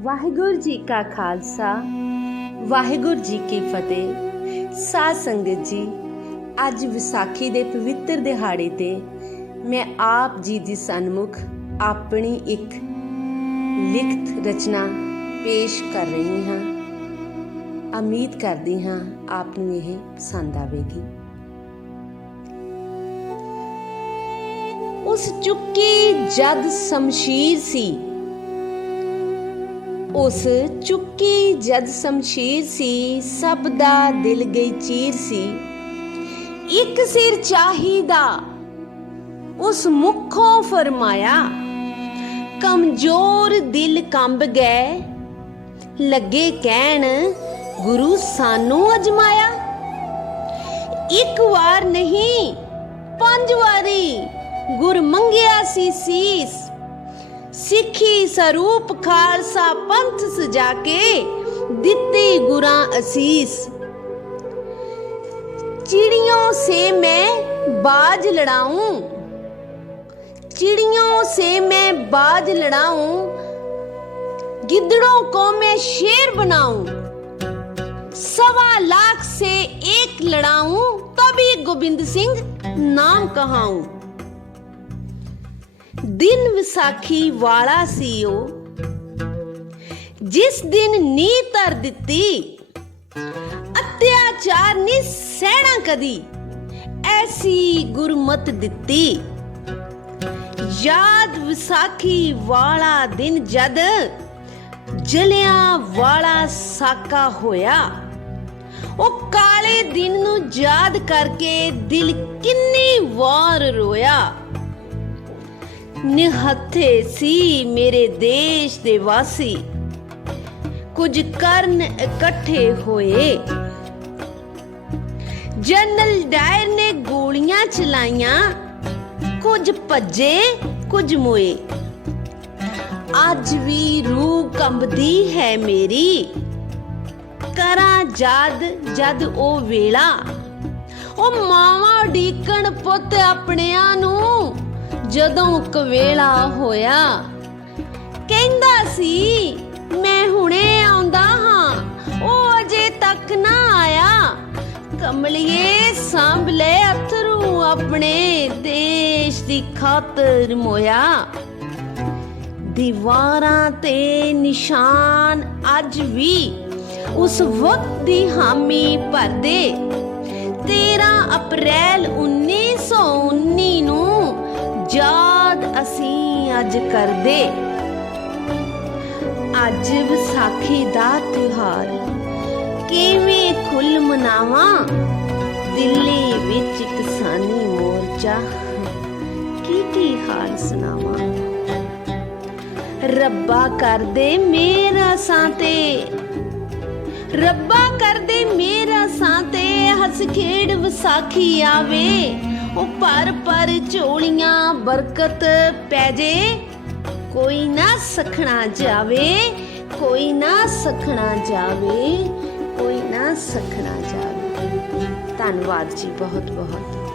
ਵਾਹਿਗੁਰੂ ਜੀ ਕਾ ਖਾਲਸਾ, ਵਾਹਿਗੁਰੂ ਜੀ ਕੀ ਫਤਿਹ। ਸਾਧ ਸੰਗਤ ਜੀ, ਅੱਜ ਵਿਸਾਖੀ ਦੇ ਪਵਿੱਤਰ ਦਿਹਾੜੇ ਤੇ ਮੈਂ ਆਪ ਜੀ ਦੀ ਸਨਮੁਖ ਆਪਣੀ ਇੱਕ ਲਿਖਤ ਰਚਨਾ ਪੇਸ਼ ਕਰ ਰਹੀ ਹਾਂ। ਉਮੀਦ ਕਰਦੀ ਹਾਂ ਆਪ ਨੂੰ ਇਹ ਪਸੰਦ ਆਵੇਗੀ। ਉਸ ਚੁੱਕੀ ਜਦ ਸ਼ਮਸ਼ੀਰ ਸੀ ਉਸ ਚੁੱਕੀ ਜਦ ਸ਼ਮਸ਼ੀਰ ਸੀ, ਸਭ ਦਾ ਦਿਲ ਗਈ ਚੀਰ ਸੀ। ਇੱਕ ਸਿਰ ਚਾਹੀਦਾ, ਉਸ ਮੁਖੋਂ ਫਰਮਾਇਆ, ਕਮਜ਼ੋਰ ਦਿਲ ਕੰਬ ਗਏ, ਲੱਗੇ ਕਹਿਣ, ਗੁਰੂ ਸਾਨੂੰ ਅਜਮਾਇਆ। ਇੱਕ ਵਾਰ ਨਹੀਂ, ਪੰਜ ਵਾਰੀ ਗੁਰ ਮੰਗਿਆ ਸੀ ਸੀਸ ਸਿੱਖੀ ਸਰੂਪ ਖਾਲਸਾ ਪੰਥ ਸਜਾ ਕੇ ਦਿੱਤੀ ਗੁਰਾਂ ਅਸੀਸ चिड़ियों से मैं बाज लड़ाऊं चिड़ियों से मैं बाज लड़ाऊं गिद्दड़ों को मैं शेर बनाऊं सवा लाख से एक लड़ाऊं तभी गोविंद सिंह नाम कहाऊं ਦਿਨ ਵਿਸਾਖੀ ਵਾਲਾ ਸੀ ਉਹ। ਜਿਸ ਦਿਨ ਨੀ ਧਰ ਦਿੱਤੀ, ਅਤਿਆਚਾਰ ਨੀ ਸਹਿਣਾ ਕਦੀ, ਐਸੀ ਗੁਰਮਤ ਦਿੱਤੀ। ਯਾਦ ਵਿਸਾਖੀ ਵਾਲਾ ਦਿਨ ਜਦ ਜਲਿਆਂ ਵਾਲਾ ਸਾਕਾ ਹੋਇਆ, ਉਹ ਕਾਲੇ ਦਿਨ ਨੂੰ ਯਾਦ ਕਰਕੇ ਦਿਲ ਕਿੰਨੀ ਵਾਰ ਰੋਇਆ। ਨਿਹੱਥੇ ਸੀ ਮੇਰੇ ਦੇਸ਼ ਦੇ ਵਾਸੀ। ਕੁਝ ਕਰਨ ਇਕੱਠੇ ਹੋਏ। ਜਨਰਲ ਡਾਇਰ ਨੇ ਗੋਲੀਆਂ ਚਲਾਈਆਂ। ਕੁਝ ਭੱਜੇ, ਕੁਝ ਮੋਏ। ਅੱਜ ਵੀ ਰੂਹ ਕੰਬਦੀ ਹੈ ਮੇਰੀ। ਕਰਾਂ ਜਦ ਜਦ ਉਹ ਵੇਲਾ। ਉਹ ਮਾਵਾਂ ਢੀਕਣ ਪੁੱਤ ਆਪਣਿਆਂ ਨੂੰ। ਜਦੋਂ ਕਵੇਲਾ ਹੋਇਆ, ਕਹਿੰਦਾ ਸੀ, ਮੈਂ ਹੁਣੇ ਆਉਂਦਾ ਹਾਂ, ਉਹ ਅਜੇ ਤੱਕ ਨਾ ਆਇਆ। ਕਮਲਿਏ, ਸਾਂਭ ਲੈ ਅਥਰੂ ਆਪਣੇ ਦੇਸ਼ ਦੀ ਖਾਤਰ ਮੋਇਆ। ਦੀਵਾਰਾਂ ਤੇ ਨਿਸ਼ਾਨ ਅੱਜ ਵੀ ਉਸ ਵਕਤ ਦੀ ਹਾਮੀ ਭਰਦੇ। 13 ਅਪ੍ਰੈਲ 1919 ਅੱਜ ਕਰਦੇ। ਅੱਜ ਵਿਸਾਖੀ ਦਾ ਤਿਉਹਾਰ, ਕਿਵੇਂ ਖੁੱਲ ਮਨਾਵਾਂ? ਦਿੱਲੀ ਵਿੱਚ ਕਿਸਾਨੀ ਮੋਰਚਾ ਕੀ ਕੀ ਹਾਲ ਸੁਣਾਵਾਂ? ਰੱਬਾ ਕਰਦੇ ਮੇਰਾ ਸਾਤੇ ਰੱਬਾ ਕਰਦੇ ਮੇਰਾ ਸਾਤੇ ਹੱਸ ਖੇਡ ਵਿਸਾਖੀ ਆਵੇ। ਉਹ ਪਰ ਪਰ ਝੋਲੀਆਂ ਬਰਕਤ ਪੈ ਜੇ। ਕੋਈ ਨਾ ਸਖਣਾ ਜਾਵੇ, ਕੋਈ ਨਾ ਸਖਣਾ ਜਾਵੇ, ਕੋਈ ਨਾ ਸਖਣਾ ਜਾਵੇ। ਧੰਨਵਾਦ ਜੀ ਬਹੁਤ ਬਹੁਤ।